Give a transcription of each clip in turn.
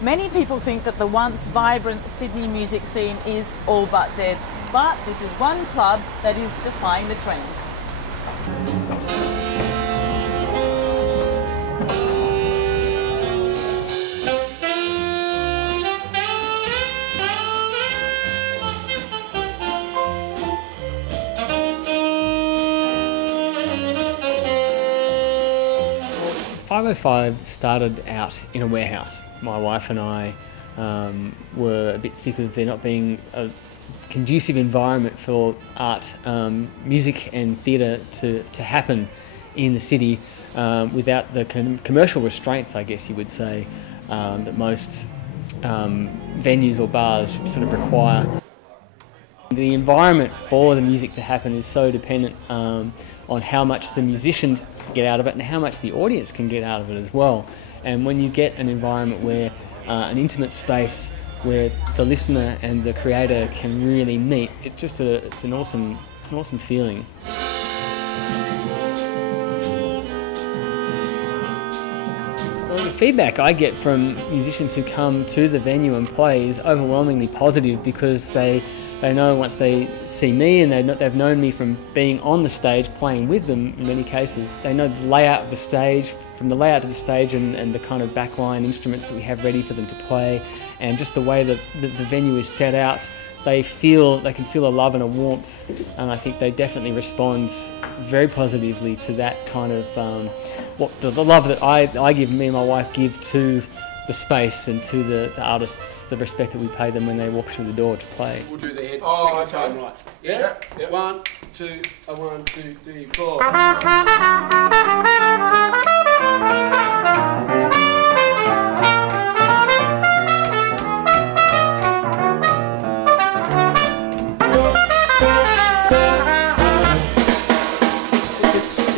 Many people think that the once vibrant Sydney music scene is all but dead, but this is one club that is defying the trend. 505 started out in a warehouse. My wife and I were a bit sick of there not being a conducive environment for art, music and theatre to happen in the city without the commercial restraints, I guess you would say, that most venues or bars sort of require. The environment for the music to happen is so dependent on how much the musicians get out of it and how much the audience can get out of it as well. And when you get an environment where an intimate space where the listener and the creator can really meet, it's just it's an awesome feeling. Well, the feedback I get from musicians who come to the venue and play is overwhelmingly positive, because they know once they see me, and they've known me from being on the stage, playing with them in many cases. They know the layout of the stage, from the layout of the stage and the kind of backline instruments that we have ready for them to play, and just the way that the venue is set out. They can feel a love and a warmth, and I think they definitely respond very positively to that kind of the love that I give, me and my wife give to the space and to the artists, the respect that we pay them when they walk through the door to play. We'll do the head second time, right? Yeah? Yeah. 1, 2, 1, 2, 3, 4.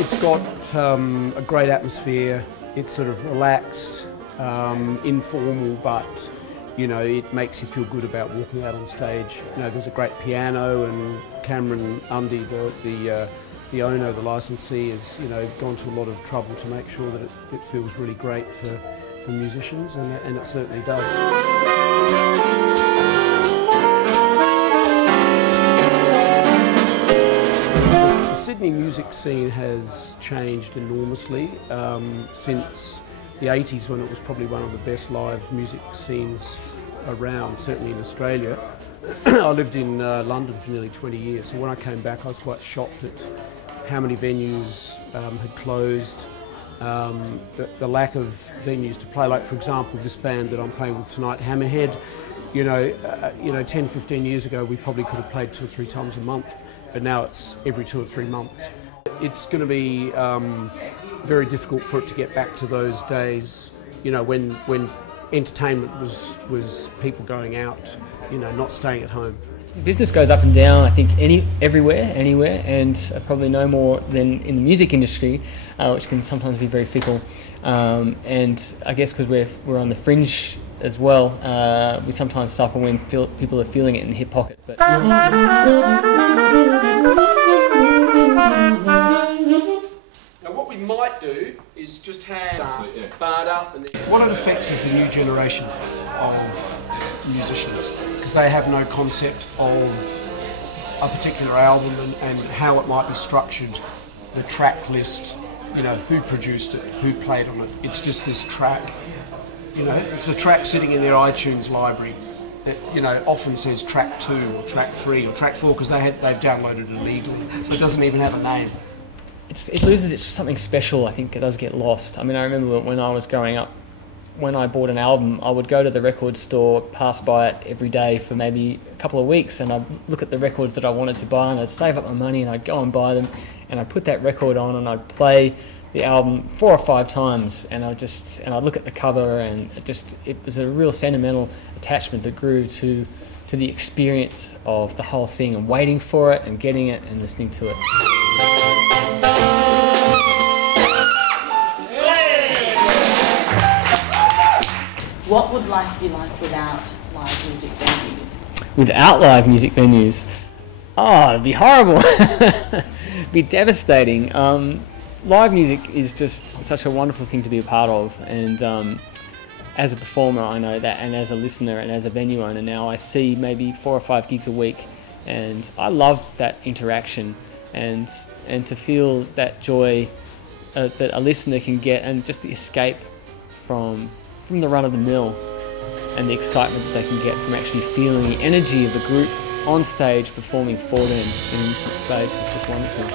It's got a great atmosphere. It's sort of relaxed. Informal, but it makes you feel good about walking out on stage. There's a great piano, and Cameron Undy, the owner, the licensee, has gone to a lot of trouble to make sure that it feels really great for musicians, and it certainly does. The Sydney music scene has changed enormously since the 80s, when it was probably one of the best live music scenes around, certainly in Australia. I lived in London for nearly 20 years, so when I came back I was quite shocked at how many venues had closed, the lack of venues to play. Like, for example, this band that I'm playing with tonight, Hammerhead, 10, 15 years ago we probably could have played 2 or 3 times a month, but now it's every 2 or 3 months. It's going to be very difficult for it to get back to those days, when entertainment was people going out, not staying at home. Business goes up and down, I think, everywhere, anywhere, and probably no more than in the music industry, which can sometimes be very fickle. And I guess because we're on the fringe as well, we sometimes suffer when people are feeling it in the hip pocket. But what we might do is just have barred up. What it affects is the new generation of musicians, because they have no concept of a particular album and how it might be structured, the track list, who produced it, who played on it. It's just this track, it's a track sitting in their iTunes library that often says track 2 or track 3 or track 4, because they've downloaded it illegally, so it doesn't even have a name. It loses something special. I think it does get lost. I mean, I remember when I was growing up, when I bought an album, I would go to the record store, pass by it every day for maybe a couple of weeks, and I'd look at the records that I wanted to buy, and I'd save up my money and I'd go and buy them, and I'd put that record on and I'd play the album 4 or 5 times, and I'd look at the cover, and it was a real sentimental attachment that grew to the experience of the whole thing, and waiting for it and getting it and listening to it. What would life be like without live music venues? Without live music venues? Oh, it'd be horrible. It'd be devastating. Live music is just such a wonderful thing to be a part of, and as a performer, I know that, and as a listener and as a venue owner now, I see maybe 4 or 5 gigs a week, and I love that interaction and to feel that joy that a listener can get, and just the escape from the run of the mill, and the excitement that they can get from actually feeling the energy of the group on stage performing for them in an intimate space is just wonderful.